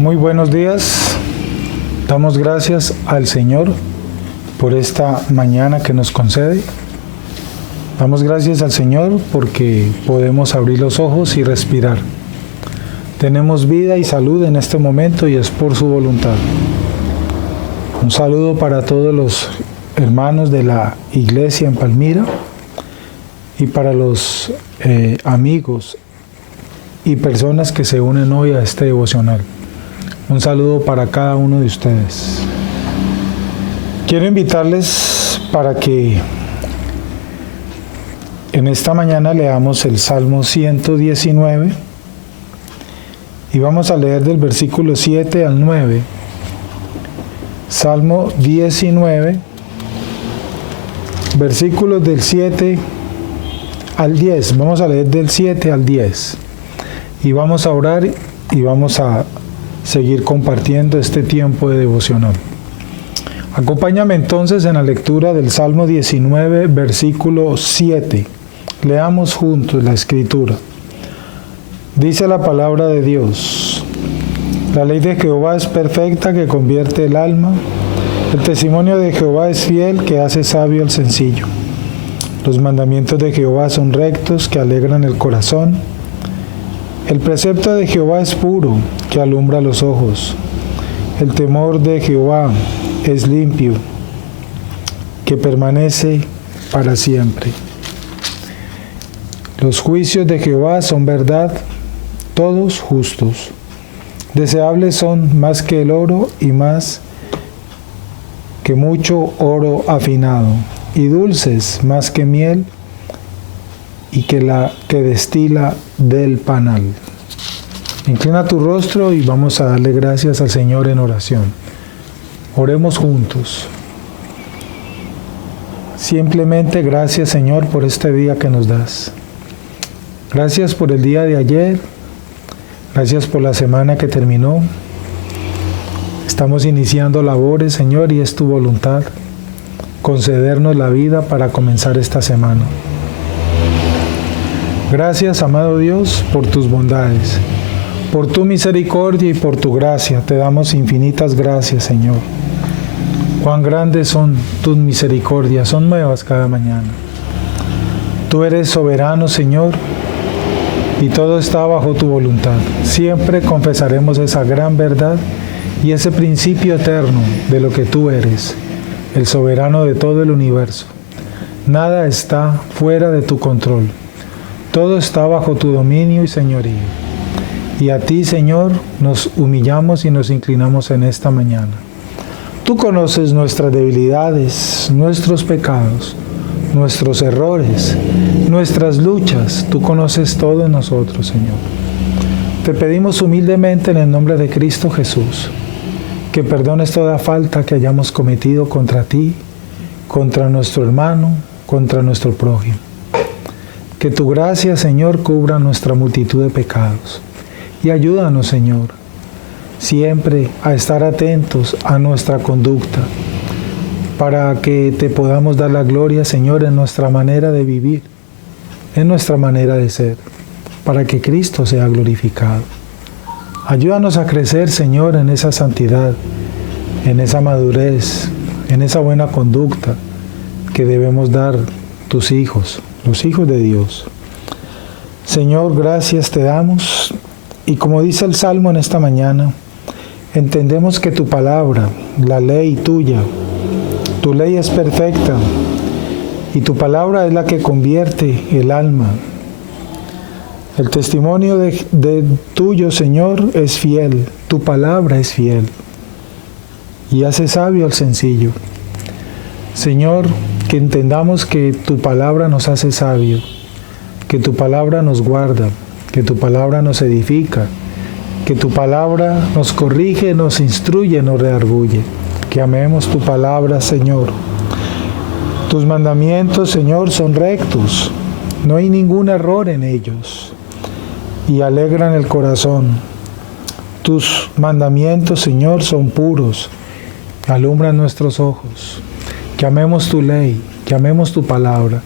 Muy buenos días. Damos gracias al Señor por esta mañana que nos concede. Damos gracias al Señor porque podemos abrir los ojos y respirar. Tenemos vida y salud en este momento y es por su voluntad. Un saludo para todos los hermanos de la iglesia en Palmira y para los amigos y personas que se unen hoy a este devocional. Un saludo para cada uno de ustedes. Quiero invitarles para que en esta mañana leamos el Salmo 119 y vamos a leer del versículo 7 al 9. Salmo 19, versículos del 7 al 10. Vamos a leer del 7 al 10 y vamos a orar y vamos a seguir compartiendo este tiempo de devocional. Acompáñame entonces en la lectura del Salmo 19, versículo 7. Leamos juntos la escritura. Dice la palabra de Dios: la ley de Jehová es perfecta, que convierte el alma. El testimonio de Jehová es fiel, que hace sabio al sencillo. Los mandamientos de Jehová son rectos, que alegran el corazón. El precepto de Jehová es puro, que alumbra los ojos. El temor de Jehová es limpio, que permanece para siempre. Los juicios de Jehová son verdad, todos justos. Deseables son más que el oro y más que mucho oro afinado, y dulces más que miel y que la que destila del panal. Inclina tu rostro y vamos a darle gracias al Señor en oración. Oremos juntos. Simplemente gracias, Señor, por este día que nos das. Gracias por el día de ayer. Gracias por la semana que terminó. Estamos iniciando labores, Señor, y es tu voluntad concedernos la vida para comenzar esta semana. Gracias, amado Dios, por tus bondades, por tu misericordia y por tu gracia. Te damos infinitas gracias, Señor. Cuán grandes son tus misericordias, son nuevas cada mañana. Tú eres soberano, Señor, y todo está bajo tu voluntad. Siempre confesaremos esa gran verdad y ese principio eterno de lo que tú eres, el soberano de todo el universo. Nada está fuera de tu control. Todo está bajo tu dominio y señorío. Y a ti, Señor, nos humillamos y nos inclinamos en esta mañana. Tú conoces nuestras debilidades, nuestros pecados, nuestros errores, nuestras luchas. Tú conoces todo en nosotros, Señor. Te pedimos humildemente en el nombre de Cristo Jesús, que perdones toda falta que hayamos cometido contra ti, contra nuestro hermano, contra nuestro prójimo. Que tu gracia, Señor, cubra nuestra multitud de pecados. Y ayúdanos, Señor, siempre a estar atentos a nuestra conducta, para que te podamos dar la gloria, Señor, en nuestra manera de vivir, en nuestra manera de ser, para que Cristo sea glorificado. Ayúdanos a crecer, Señor, en esa santidad, en esa madurez, en esa buena conducta que debemos dar tus hijos, los hijos de Dios. Señor, gracias te damos, y como dice el Salmo en esta mañana, entendemos que tu palabra, la ley tuya, tu ley es perfecta, y tu palabra es la que convierte el alma. El testimonio de tuyo, Señor, es fiel, tu palabra es fiel, y hace sabio al sencillo. Señor, que entendamos que tu palabra nos hace sabio, que tu palabra nos guarda, que tu palabra nos edifica, que tu palabra nos corrige, nos instruye, nos redarguye. Que amemos tu palabra, Señor. Tus mandamientos, Señor, son rectos, no hay ningún error en ellos, y alegran el corazón. Tus mandamientos, Señor, son puros, alumbran nuestros ojos. Que amemos tu ley, que amemos tu palabra,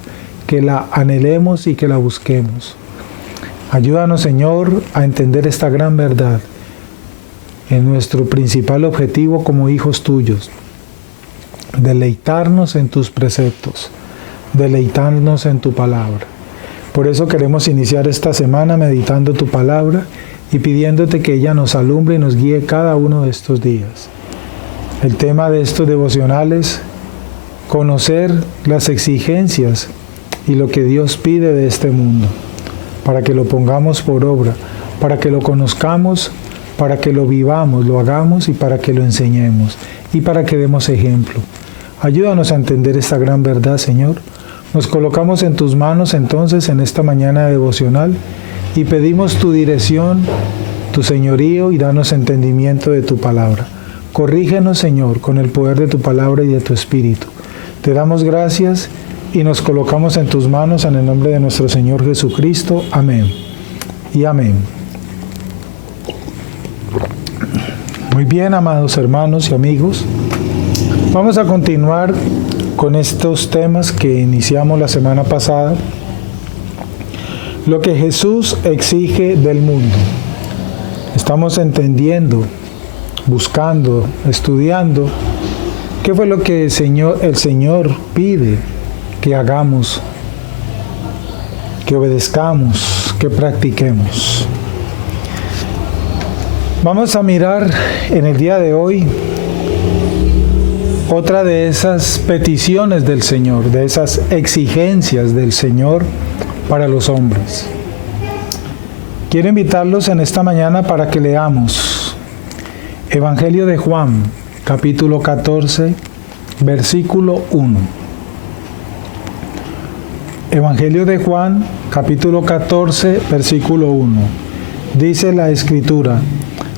que la anhelemos y que la busquemos. Ayúdanos, Señor, a entender esta gran verdad en nuestro principal objetivo como hijos tuyos, deleitarnos en tus preceptos, deleitarnos en tu palabra. Por eso queremos iniciar esta semana meditando tu palabra y pidiéndote que ella nos alumbre y nos guíe cada uno de estos días. El tema de estos devocionales, conocer las exigencias y lo que Dios pide de este mundo, para que lo pongamos por obra, para que lo conozcamos, para que lo vivamos, lo hagamos y para que lo enseñemos y para que demos ejemplo. Ayúdanos a entender esta gran verdad, Señor. Nos colocamos en tus manos entonces en esta mañana devocional y pedimos tu dirección, tu señorío y danos entendimiento de tu palabra. Corrígenos, Señor, con el poder de tu palabra y de tu Espíritu. Te damos gracias y nos colocamos en tus manos en el nombre de nuestro Señor Jesucristo. Amén y amén. Muy bien, amados hermanos y amigos. Vamos a continuar con estos temas que iniciamos la semana pasada. Lo que Jesús exige del mundo. Estamos entendiendo, buscando, estudiando qué fue lo que el Señor pide que hagamos, que obedezcamos, que practiquemos. Vamos a mirar en el día de hoy otra de esas peticiones del Señor, de esas exigencias del Señor para los hombres. Quiero invitarlos en esta mañana para que leamos Evangelio de Juan, capítulo 14, versículo 1. Evangelio de Juan, capítulo 14, versículo 1. Dice la Escritura: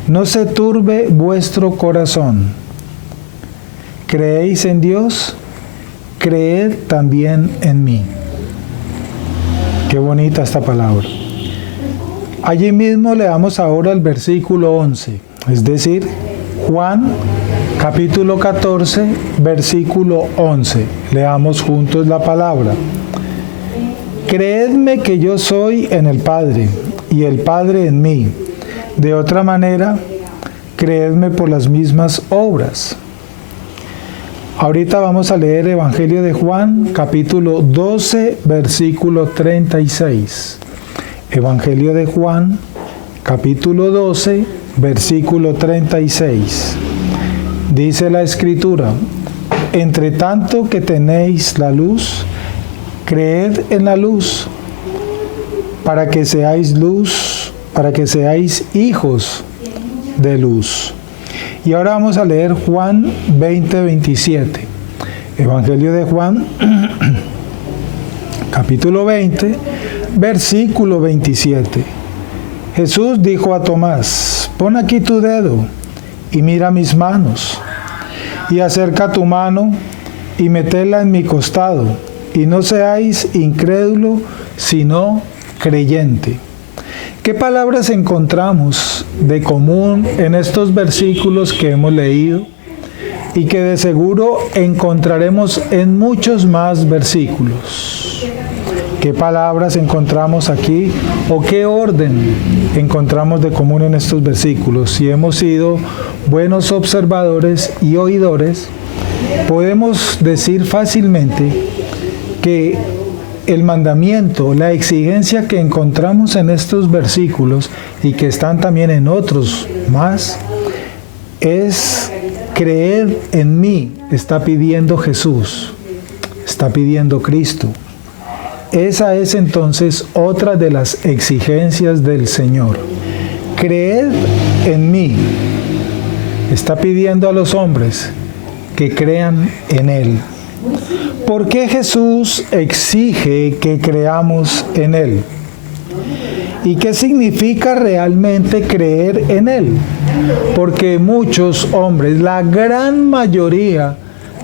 no se turbe vuestro corazón. ¿Creéis en Dios? Creed también en mí. Qué bonita esta palabra. Allí mismo leamos ahora el versículo 11, es decir, Juan capítulo 14, versículo 11. Leamos juntos la palabra. Creedme que yo soy en el Padre y el Padre en mí. De otra manera, creedme por las mismas obras. Ahorita vamos a leer Evangelio de Juan, capítulo 12, versículo 36. Evangelio de Juan, capítulo 12, versículo 36. Dice la Escritura: entre tanto que tenéis la luz, creed en la luz, para que seáis luz, para que seáis hijos de luz. Y ahora vamos a leer Juan 20, 27. Evangelio de Juan, capítulo 20, versículo 27. Jesús dijo a Tomás: pon aquí tu dedo y mira mis manos, y acerca tu mano y metela en mi costado, y no seáis incrédulo, sino creyente. ¿Qué palabras encontramos de común en estos versículos que hemos leído y que de seguro encontraremos en muchos más versículos? ¿Qué palabras encontramos aquí o qué orden encontramos de común en estos versículos? Si hemos sido buenos observadores y oidores, podemos decir fácilmente que el mandamiento, la exigencia que encontramos en estos versículos y que están también en otros más, es creer en mí, está pidiendo Jesús, está pidiendo Cristo. Esa es entonces otra de las exigencias del Señor. Creed en mí. Está pidiendo a los hombres que crean en Él. ¿Por qué Jesús exige que creamos en Él? ¿Y qué significa realmente creer en Él? Porque muchos hombres, la gran mayoría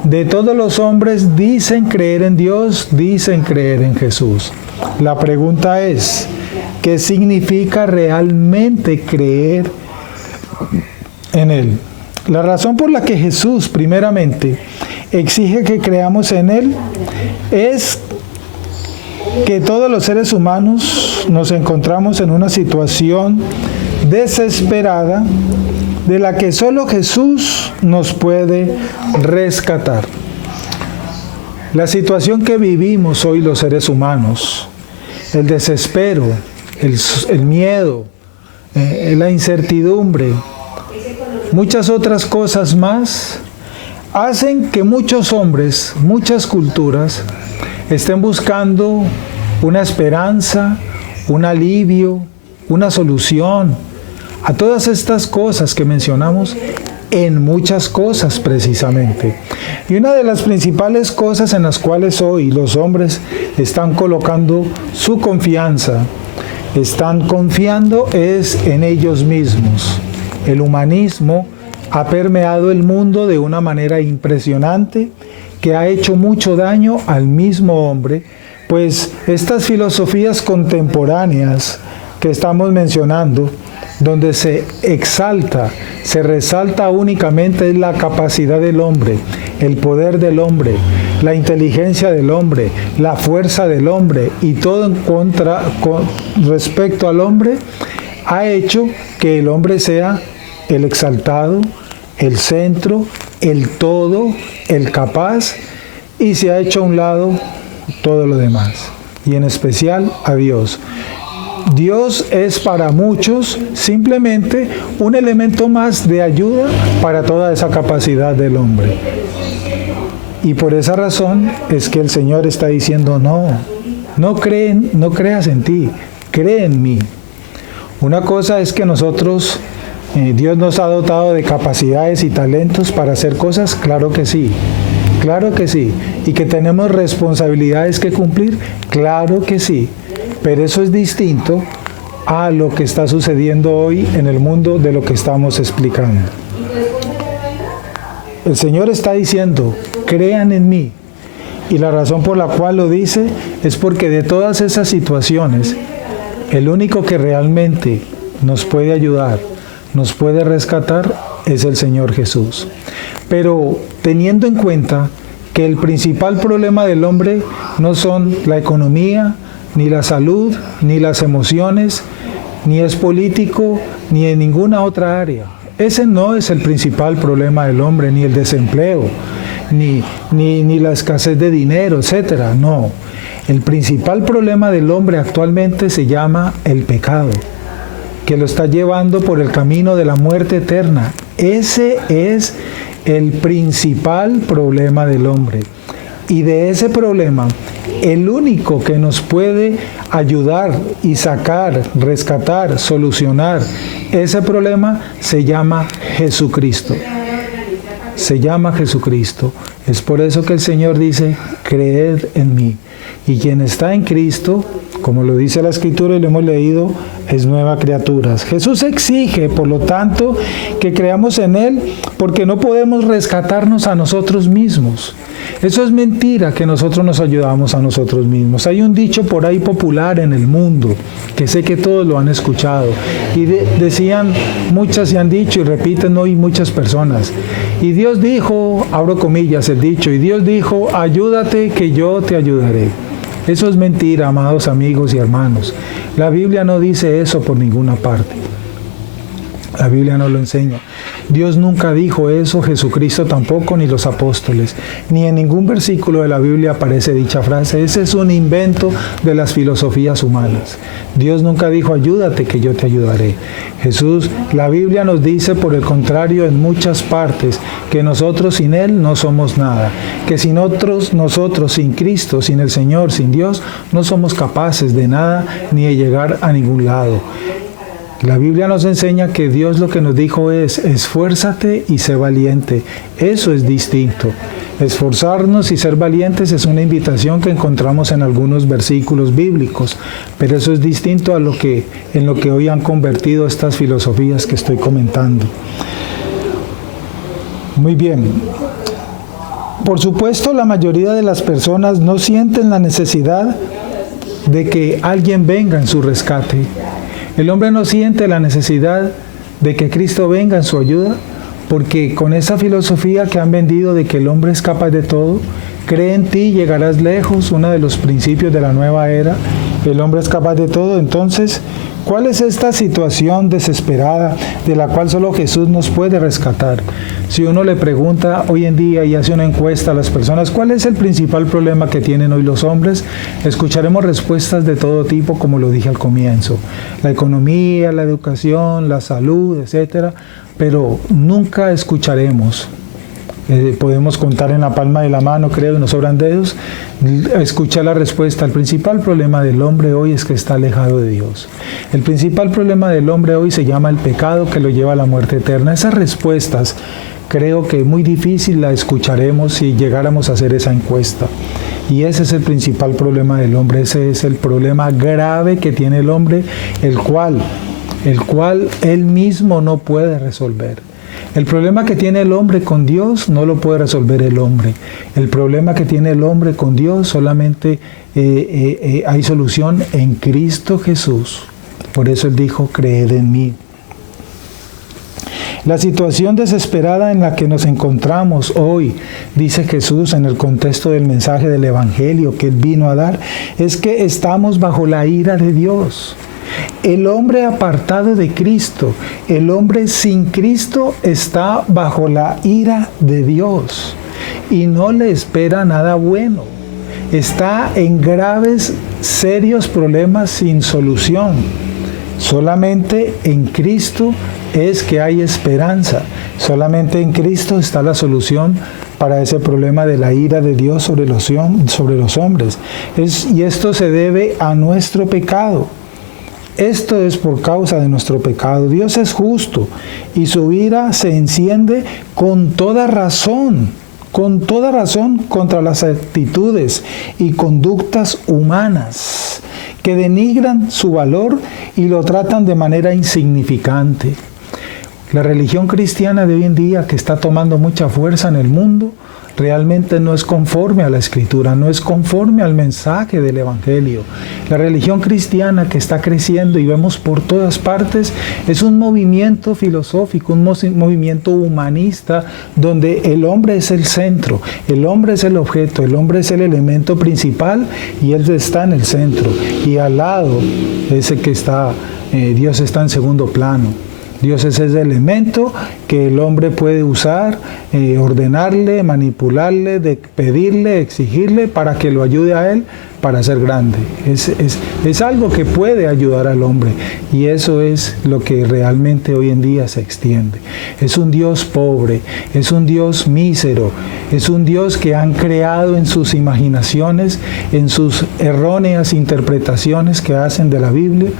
de todos los hombres dicen creer en Dios, dicen creer en Jesús. La pregunta es, ¿qué significa realmente creer en Él? La razón por la que Jesús, primeramente, exige que creamos en Él es que todos los seres humanos nos encontramos en una situación desesperada de la que solo Jesús nos puede rescatar. La situación que vivimos hoy los seres humanos, el desespero, el miedo, la incertidumbre, muchas otras cosas más, hacen que muchos hombres, muchas culturas, estén buscando una esperanza, un alivio, una solución a todas estas cosas que mencionamos, en muchas cosas precisamente. Y una de las principales cosas en las cuales hoy los hombres están colocando su confianza, están confiando es en ellos mismos. El humanismo ha permeado el mundo de una manera impresionante que ha hecho mucho daño al mismo hombre, pues estas filosofías contemporáneas que estamos mencionando, donde se exalta, se resalta únicamente la capacidad del hombre, el poder del hombre, la inteligencia del hombre, la fuerza del hombre y todo con respecto al hombre, ha hecho que el hombre sea el exaltado, el centro, el todo, el capaz, y se ha hecho a un lado todo lo demás, y en especial a Dios. Dios es para muchos simplemente un elemento más de ayuda para toda esa capacidad del hombre. Y por esa razón es que el Señor está diciendo, no creas en ti, cree en mí. Una cosa es que nosotros, Dios nos ha dotado de capacidades y talentos para hacer cosas, claro que sí. Y que tenemos responsabilidades que cumplir, claro que sí. Pero eso es distinto a lo que está sucediendo hoy en el mundo de lo que estamos explicando. El Señor está diciendo, crean en mí. Y la razón por la cual lo dice es porque de todas esas situaciones, el único que realmente nos puede ayudar, nos puede rescatar, es el Señor Jesús. Pero teniendo en cuenta que el principal problema del hombre no son la economía, ni la salud, ni las emociones, ni es político, ni en ninguna otra área. Ese no es el principal problema del hombre, ni el desempleo, ni la escasez de dinero, etc. No. El principal problema del hombre actualmente se llama el pecado, que lo está llevando por el camino de la muerte eterna. Ese es el principal problema del hombre. Y de ese problema, el único que nos puede ayudar y sacar, rescatar, solucionar ese problema se llama Jesucristo. Se llama Jesucristo. Es por eso que el Señor dice, creed en mí. Y quien está en Cristo, como lo dice la Escritura y lo hemos leído, es nueva criatura. Jesús exige, por lo tanto, que creamos en Él, porque no podemos rescatarnos a nosotros mismos. Eso es mentira, que nosotros nos ayudamos a nosotros mismos. Hay un dicho por ahí popular en el mundo, que sé que todos lo han escuchado, y decían muchas y han dicho y repiten hoy muchas personas. Y Dios dijo, abro comillas el dicho, y Dios dijo, ayúdate que yo te ayudaré. Eso es mentira, amados amigos y hermanos. La Biblia no dice eso por ninguna parte. La Biblia no lo enseña. Dios nunca dijo eso, Jesucristo tampoco, ni los apóstoles. Ni en ningún versículo de la Biblia aparece dicha frase. Ese es un invento de las filosofías humanas. Dios nunca dijo, ayúdate que yo te ayudaré. Jesús, la Biblia nos dice, por el contrario, en muchas partes, que nosotros sin Él no somos nada. Que sin nosotros sin Cristo, sin el Señor, sin Dios, no somos capaces de nada ni de llegar a ningún lado. La Biblia nos enseña que Dios lo que nos dijo es, esfuérzate y sé valiente. Eso es distinto. Esforzarnos y ser valientes es una invitación que encontramos en algunos versículos bíblicos, pero eso es distinto a en lo que hoy han convertido estas filosofías que estoy comentando. Muy bien. Por supuesto, la mayoría de las personas no sienten la necesidad de que alguien venga en su rescate. El hombre no siente la necesidad de que Cristo venga en su ayuda, porque con esa filosofía que han vendido de que el hombre es capaz de todo, cree en ti, llegarás lejos, uno de los principios de la nueva era, el hombre es capaz de todo. Entonces, ¿cuál es esta situación desesperada de la cual solo Jesús nos puede rescatar? Si uno le pregunta hoy en día y hace una encuesta a las personas, ¿cuál es el principal problema que tienen hoy los hombres? Escucharemos respuestas de todo tipo, como lo dije al comienzo. La economía, la educación, la salud, etcétera, pero nunca escucharemos. Podemos contar en la palma de la mano, creo, y nos sobran dedos, escuchar la respuesta. El principal problema del hombre hoy es que está alejado de Dios. El principal problema del hombre hoy se llama el pecado que lo lleva a la muerte eterna. Esas respuestas creo que muy difícil la escucharemos si llegáramos a hacer esa encuesta. Y ese es el principal problema del hombre, ese es el problema grave que tiene el hombre, el cual él mismo no puede resolver. El problema que tiene el hombre con Dios no lo puede resolver el hombre. El problema que tiene el hombre con Dios solamente hay solución en Cristo Jesús. Por eso Él dijo, creed en mí. La situación desesperada en la que nos encontramos hoy, dice Jesús en el contexto del mensaje del Evangelio que Él vino a dar, es que estamos bajo la ira de Dios. El hombre apartado de Cristo, el hombre sin Cristo está bajo la ira de Dios y no le espera nada bueno. Está en graves, serios problemas sin solución. Solamente en Cristo es que hay esperanza. Solamente en Cristo está la solución para ese problema de la ira de Dios sobre los hombres. Y esto se debe a nuestro pecado. Esto es por causa de nuestro pecado. Dios es justo y su ira se enciende con toda razón contra las actitudes y conductas humanas que denigran su valor y lo tratan de manera insignificante. La religión cristiana de hoy en día, que está tomando mucha fuerza en el mundo, realmente no es conforme a la Escritura, no es conforme al mensaje del Evangelio. La religión cristiana que está creciendo y vemos por todas partes es un movimiento filosófico, un movimiento humanista donde el hombre es el centro, el hombre es el objeto, el hombre es el elemento principal y Él está en el centro. Y al lado ese que está, Dios está en segundo plano. Dios es ese elemento que el hombre puede usar, ordenarle, manipularle, pedirle, exigirle para que lo ayude a él para ser grande. Es algo que puede ayudar al hombre y eso es lo que realmente hoy en día se extiende. Es un Dios pobre, es un Dios mísero, es un Dios que han creado en sus imaginaciones, en sus erróneas interpretaciones que hacen de la Biblia,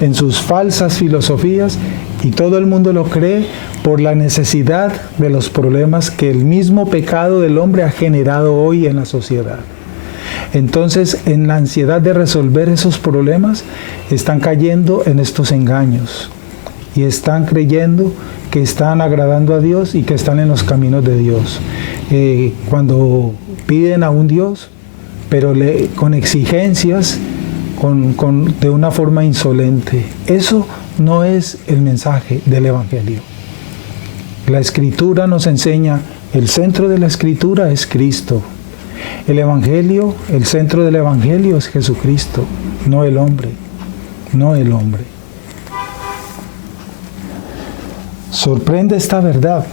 en sus falsas filosofías, y todo el mundo lo cree por la necesidad de los problemas que el mismo pecado del hombre ha generado hoy en la sociedad. Entonces, en la ansiedad de resolver esos problemas, están cayendo en estos engaños y están creyendo que están agradando a Dios y que están en los caminos de Dios. Cuando piden a un Dios, pero con exigencias, de una forma insolente. Eso no es el mensaje del Evangelio. La Escritura nos enseña, el centro de la Escritura es Cristo. El Evangelio, el centro del Evangelio es Jesucristo, no el hombre, no el hombre. Sorprende esta verdad.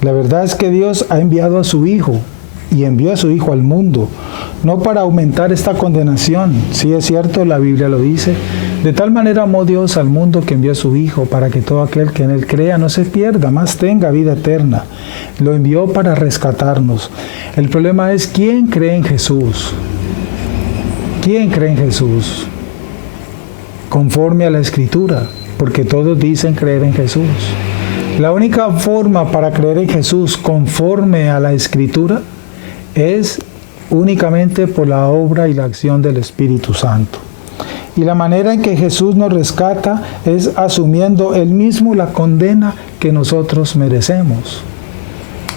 La verdad es que Dios ha enviado a su Hijo y envió a su Hijo al mundo, no para aumentar esta condenación. Sí es cierto, la Biblia lo dice. De tal manera amó Dios al mundo que envió a su Hijo para que todo aquel que en Él crea no se pierda, mas tenga vida eterna. Lo envió para rescatarnos. El problema es ¿quién cree en Jesús? ¿Quién cree en Jesús? Conforme a la Escritura, porque todos dicen creer en Jesús. La única forma para creer en Jesús conforme a la Escritura es únicamente por la obra y la acción del Espíritu Santo. Y la manera en que Jesús nos rescata es asumiendo Él mismo la condena que nosotros merecemos.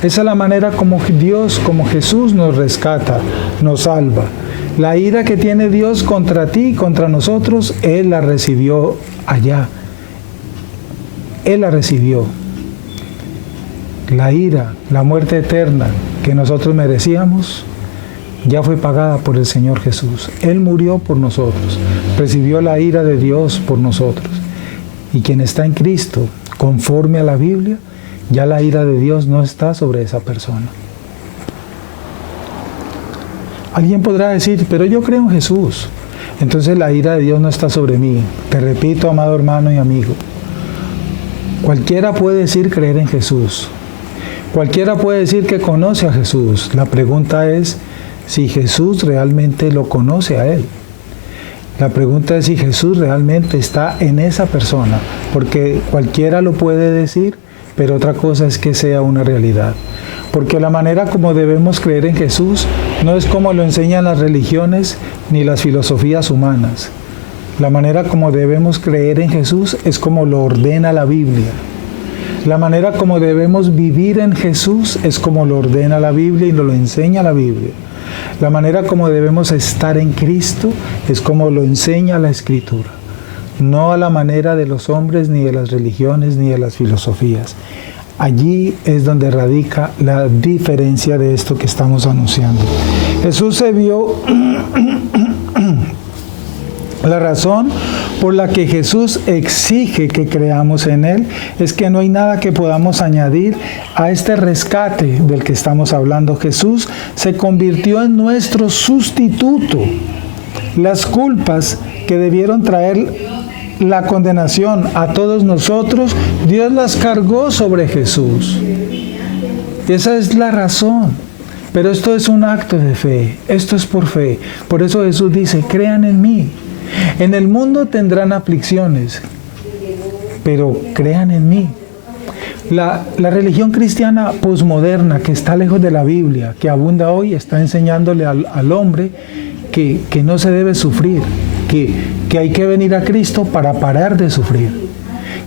Esa es la manera como Dios, como Jesús nos rescata, nos salva. La ira que tiene Dios contra ti y contra nosotros, Él la recibió allá. Él la recibió. La ira, la muerte eterna que nosotros merecíamos, ya fue pagada por el Señor Jesús. Él murió por nosotros, recibió la ira de Dios por nosotros. Y quien está en Cristo, conforme a la Biblia, ya la ira de Dios no está sobre esa persona. Alguien podrá decir, pero yo creo en Jesús, entonces la ira de Dios no está sobre mí. Te repito, amado hermano y amigo, cualquiera puede decir creer en Jesús. Cualquiera puede decir que conoce a Jesús. La pregunta es si Jesús realmente lo conoce a él. La pregunta es si Jesús realmente está en esa persona, porque cualquiera lo puede decir, pero otra cosa es que sea una realidad. Porque la manera como debemos creer en Jesús no es como lo enseñan las religiones ni las filosofías humanas. La manera como debemos creer en Jesús es como lo ordena la Biblia. La manera como debemos vivir en Jesús es como lo ordena la Biblia y nos lo enseña la Biblia. La manera como debemos estar en Cristo es como lo enseña la Escritura. No a la manera de los hombres, ni de las religiones, ni de las filosofías. Allí es donde radica la diferencia de esto que estamos anunciando. Jesús se vio... La razón por la que Jesús exige que creamos en Él es que no hay nada que podamos añadir a este rescate del que estamos hablando. Jesús se convirtió en nuestro sustituto. Las culpas que debieron traer la condenación a todos nosotros, Dios las cargó sobre Jesús. Esa es la razón. Pero esto es un acto de fe. Esto es por fe. Por eso Jesús dice, crean en mí. En el mundo tendrán aflicciones, pero crean en mí. La religión cristiana posmoderna, que está lejos de la Biblia, que abunda hoy, está enseñándole al hombre que no se debe sufrir, que hay que venir a Cristo para parar de sufrir.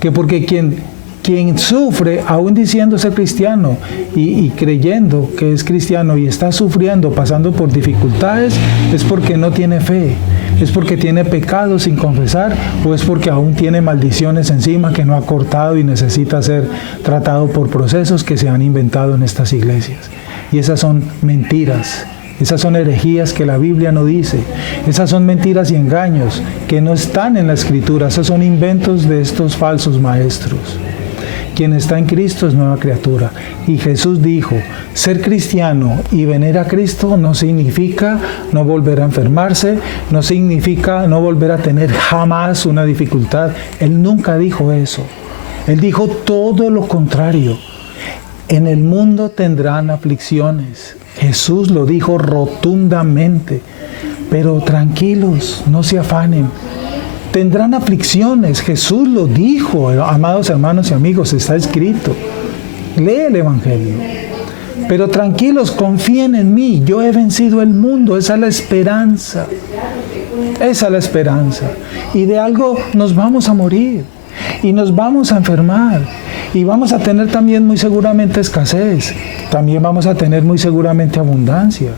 Que porque quien sufre, aún diciendo ser cristiano y creyendo que es cristiano y está sufriendo, pasando por dificultades, es porque no tiene fe. ¿Es porque tiene pecados sin confesar o es porque aún tiene maldiciones encima que no ha cortado y necesita ser tratado por procesos que se han inventado en estas iglesias? Y esas son mentiras, esas son herejías que la Biblia no dice, esas son mentiras y engaños que no están en la Escritura, esos son inventos de estos falsos maestros. Quien está en Cristo es nueva criatura. Y Jesús dijo, ser cristiano y venir a Cristo no significa no volver a enfermarse, no significa no volver a tener jamás una dificultad. Él nunca dijo eso. Él dijo todo lo contrario. En el mundo tendrán aflicciones. Jesús lo dijo rotundamente. Pero tranquilos, no se afanen. Tendrán aflicciones, Jesús lo dijo, amados hermanos y amigos, está escrito. Lee el Evangelio. Pero tranquilos, confíen en mí, yo he vencido el mundo, esa es la esperanza. Esa es la esperanza. Y de algo nos vamos a morir, y nos vamos a enfermar, y vamos a tener también muy seguramente escasez, también vamos a tener muy seguramente abundancia,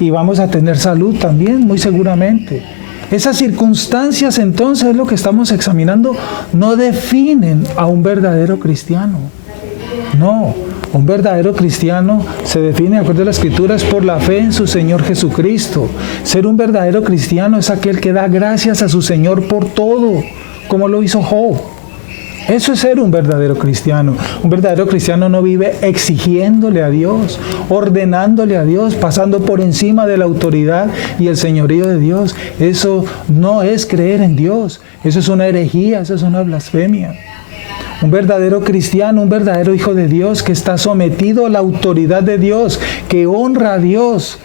y vamos a tener salud también muy seguramente. Esas circunstancias, entonces, es lo que estamos examinando, no definen a un verdadero cristiano. No, un verdadero cristiano se define, de acuerdo a la Escritura, es por la fe en su Señor Jesucristo. Ser un verdadero cristiano es aquel que da gracias a su Señor por todo, como lo hizo Job. Eso es ser un verdadero cristiano. Un verdadero cristiano no vive exigiéndole a Dios, ordenándole a Dios, pasando por encima de la autoridad y el señorío de Dios. Eso no es creer en Dios. Eso es una herejía, eso es una blasfemia. Un verdadero cristiano, un verdadero hijo de Dios que está sometido a la autoridad de Dios, que honra a Dios,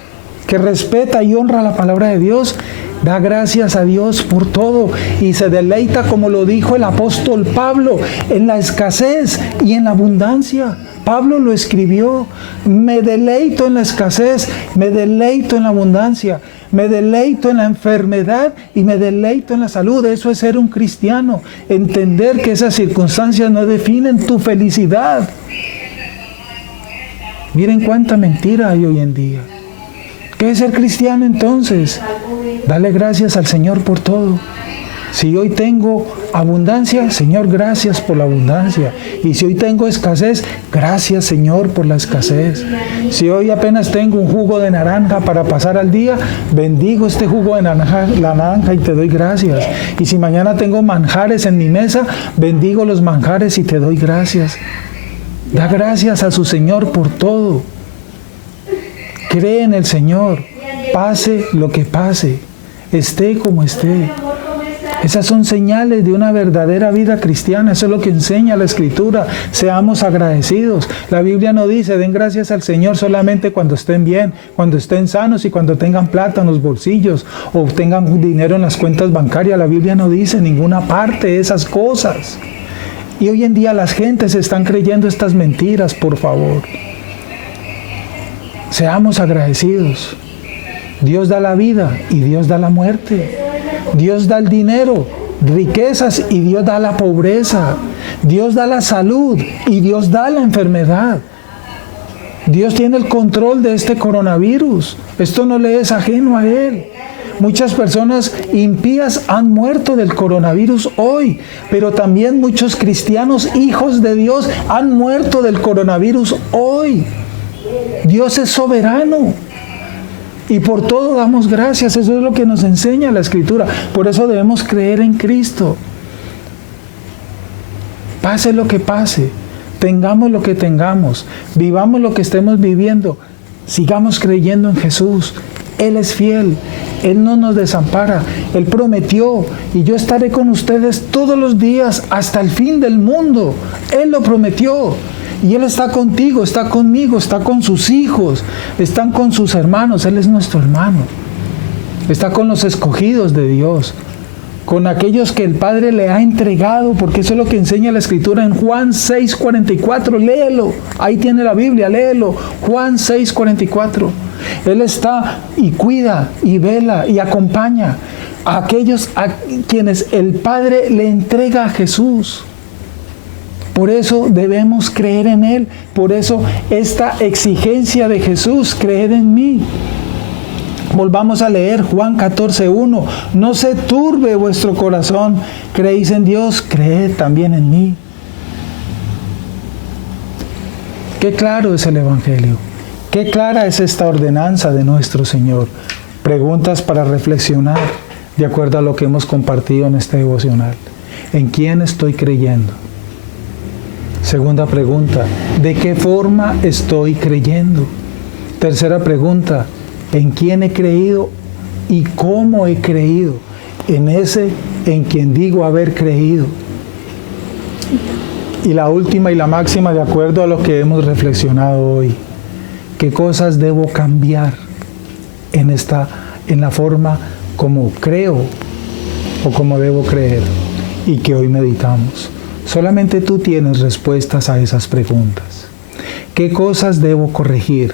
que respeta y honra la palabra de Dios, da gracias a Dios por todo y se deleita, como lo dijo el apóstol Pablo, en la escasez y en la abundancia. Pablo lo escribió: me deleito en la escasez, me deleito en la abundancia, me deleito en la enfermedad y me deleito en la salud. Eso es ser un cristiano, entender que esas circunstancias no definen tu felicidad. Miren cuánta mentira hay hoy en día. ¿Qué es ser cristiano entonces? Dale gracias al Señor por todo. Si hoy tengo abundancia, Señor, gracias por la abundancia. Y si hoy tengo escasez, gracias, Señor, por la escasez. Si hoy apenas tengo un jugo de naranja para pasar al día, bendigo este jugo de naranja y te doy gracias. Y si mañana tengo manjares en mi mesa, bendigo los manjares y te doy gracias. Da gracias a su Señor por todo. Cree en el Señor, pase lo que pase, esté como esté. Esas son señales de una verdadera vida cristiana. Eso es lo que enseña la Escritura. Seamos agradecidos. La Biblia no dice, den gracias al Señor solamente cuando estén bien, cuando estén sanos y cuando tengan plata en los bolsillos o tengan dinero en las cuentas bancarias. La Biblia no dice ninguna parte de esas cosas. Y hoy en día las gentes están creyendo estas mentiras, por favor. Seamos agradecidos. Dios da la vida y Dios da la muerte. Dios da el dinero, riquezas y Dios da la pobreza. Dios da la salud y Dios da la enfermedad. Dios tiene el control de este coronavirus. Esto no le es ajeno a Él. Muchas personas impías han muerto del coronavirus hoy, pero también muchos cristianos, hijos de Dios, han muerto del coronavirus hoy. Dios es soberano. Y por todo damos gracias. Eso es lo que nos enseña la Escritura. Por eso debemos creer en Cristo. Pase lo que pase, tengamos lo que tengamos, vivamos lo que estemos viviendo, sigamos creyendo en Jesús. Él es fiel, Él no nos desampara. Él prometió, y yo estaré con ustedes todos los días hasta el fin del mundo. Él lo prometió. Y Él está contigo, está conmigo, está con sus hijos, están con sus hermanos. Él es nuestro hermano. Está con los escogidos de Dios, con aquellos que el Padre le ha entregado, porque eso es lo que enseña la Escritura en Juan 6:44. Léelo, ahí tiene la Biblia, léelo. Juan 6:44. Él está y cuida y vela y acompaña a aquellos a quienes el Padre le entrega a Jesús. Por eso debemos creer en Él. Por eso esta exigencia de Jesús, creed en mí. Volvamos a leer Juan 14:1. No se turbe vuestro corazón. Creéis en Dios, creed también en mí. Qué claro es el Evangelio. Qué clara es esta ordenanza de nuestro Señor. Preguntas para reflexionar de acuerdo a lo que hemos compartido en este devocional. ¿En quién estoy creyendo? Segunda pregunta, ¿de qué forma estoy creyendo? Tercera pregunta, ¿en quién he creído y cómo he creído? En ese en quien digo haber creído. Y la última y la máxima, de acuerdo a lo que hemos reflexionado hoy, ¿qué cosas debo cambiar en la forma como creo o como debo creer? Y que hoy meditamos. Solamente tú tienes respuestas a esas preguntas. ¿Qué cosas debo corregir?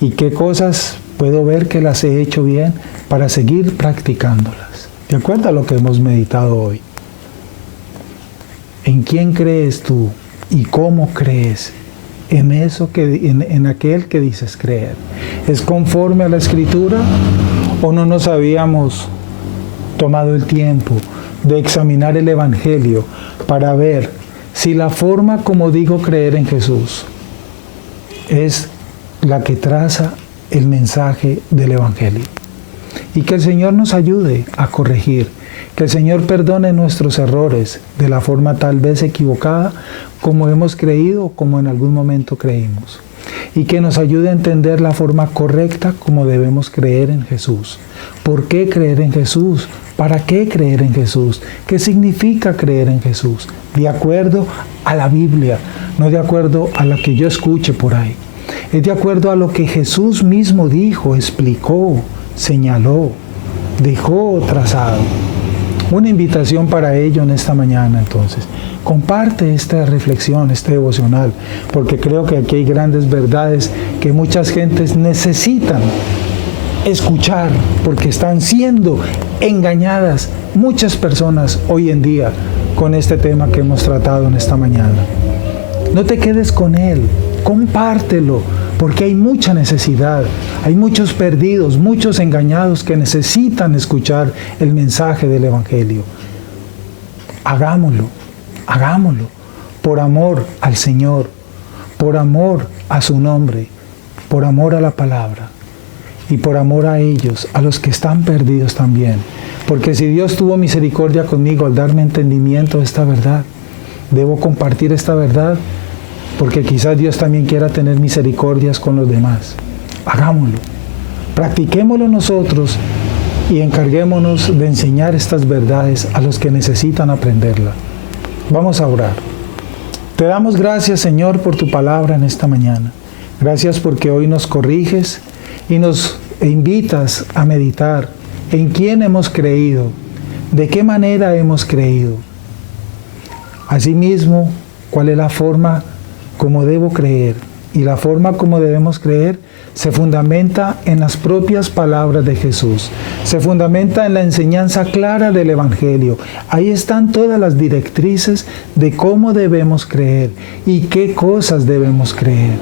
¿Y qué cosas puedo ver que las he hecho bien para seguir practicándolas? De acuerdo a lo que hemos meditado hoy. ¿En quién crees tú y cómo crees? En aquel que dices creer. ¿Es conforme a la Escritura o no nos habíamos tomado el tiempo de examinar el Evangelio para ver si la forma como digo creer en Jesús es la que traza el mensaje del Evangelio? Y que el Señor nos ayude a corregir, que el Señor perdone nuestros errores de la forma tal vez equivocada como hemos creído o como en algún momento creímos. Y que nos ayude a entender la forma correcta como debemos creer en Jesús. ¿Por qué creer en Jesús? ¿Para qué creer en Jesús? ¿Qué significa creer en Jesús? De acuerdo a la Biblia, no de acuerdo a lo que yo escuche por ahí. Es de acuerdo a lo que Jesús mismo dijo, explicó, señaló, dejó trazado. Una invitación para ello en esta mañana, entonces. Comparte esta reflexión, este devocional, porque creo que aquí hay grandes verdades que muchas gentes necesitan escuchar, porque están siendo engañadas muchas personas hoy en día con este tema que hemos tratado en esta mañana. No te quedes con él, compártelo, porque hay mucha necesidad, hay muchos perdidos, muchos engañados que necesitan escuchar el mensaje del Evangelio. Hagámoslo, hagámoslo, por amor al Señor, por amor a su nombre, por amor a la palabra y por amor a ellos, a los que están perdidos también. Porque si Dios tuvo misericordia conmigo al darme entendimiento de esta verdad, debo compartir esta verdad, porque quizás Dios también quiera tener misericordias con los demás. Hagámoslo, practiquémoslo nosotros y encarguémonos de enseñar estas verdades a los que necesitan aprenderla. Vamos a orar. Te damos gracias, Señor, por tu palabra en esta mañana. Gracias porque hoy nos corriges y nos invitas a meditar en quién hemos creído, de qué manera hemos creído. Asimismo, cuál es la forma como debo creer. Y la forma como debemos creer se fundamenta en las propias palabras de Jesús. Se fundamenta en la enseñanza clara del Evangelio. Ahí están todas las directrices de cómo debemos creer y qué cosas debemos creer.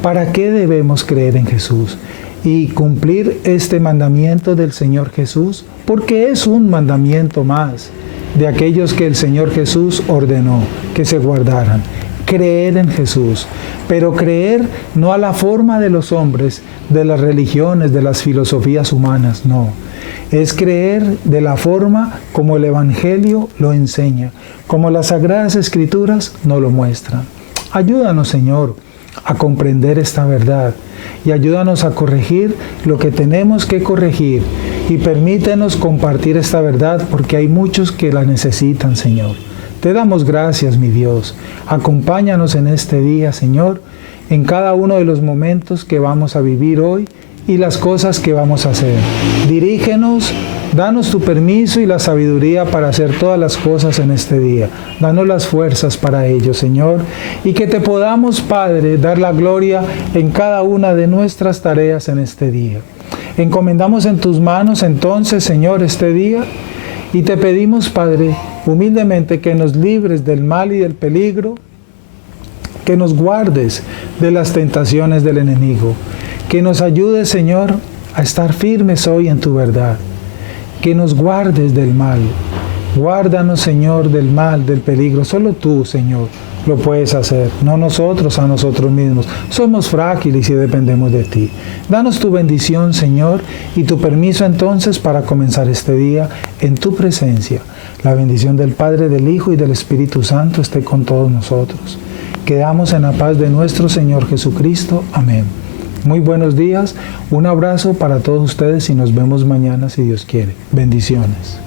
¿Para qué debemos creer en Jesús? Y cumplir este mandamiento del Señor Jesús, porque es un mandamiento más de aquellos que el Señor Jesús ordenó que se guardaran. Creer en Jesús, pero creer no a la forma de los hombres, de las religiones, de las filosofías humanas, no. Es creer de la forma como el Evangelio lo enseña, como las Sagradas Escrituras nos lo muestran. Ayúdanos, Señor, a comprender esta verdad y ayúdanos a corregir lo que tenemos que corregir y permítenos compartir esta verdad porque hay muchos que la necesitan, Señor. Te damos gracias, mi Dios. Acompáñanos en este día, Señor, en cada uno de los momentos que vamos a vivir hoy y las cosas que vamos a hacer. Dirígenos, danos tu permiso y la sabiduría para hacer todas las cosas en este día. Danos las fuerzas para ello, Señor, y que te podamos, Padre, dar la gloria en cada una de nuestras tareas en este día. Encomendamos en tus manos entonces, Señor, este día, y te pedimos, Padre, humildemente que nos libres del mal y del peligro, que nos guardes de las tentaciones del enemigo, que nos ayudes, Señor, a estar firmes hoy en tu verdad, que nos guardes del mal. Guárdanos, Señor, del mal, del peligro. Solo tú, Señor, lo puedes hacer, no nosotros a nosotros mismos. Somos frágiles y dependemos de ti. Danos tu bendición, Señor, y tu permiso entonces para comenzar este día en tu presencia. La bendición del Padre, del Hijo y del Espíritu Santo esté con todos nosotros. Quedamos en la paz de nuestro Señor Jesucristo. Amén. Muy buenos días, un abrazo para todos ustedes y nos vemos mañana si Dios quiere. Bendiciones.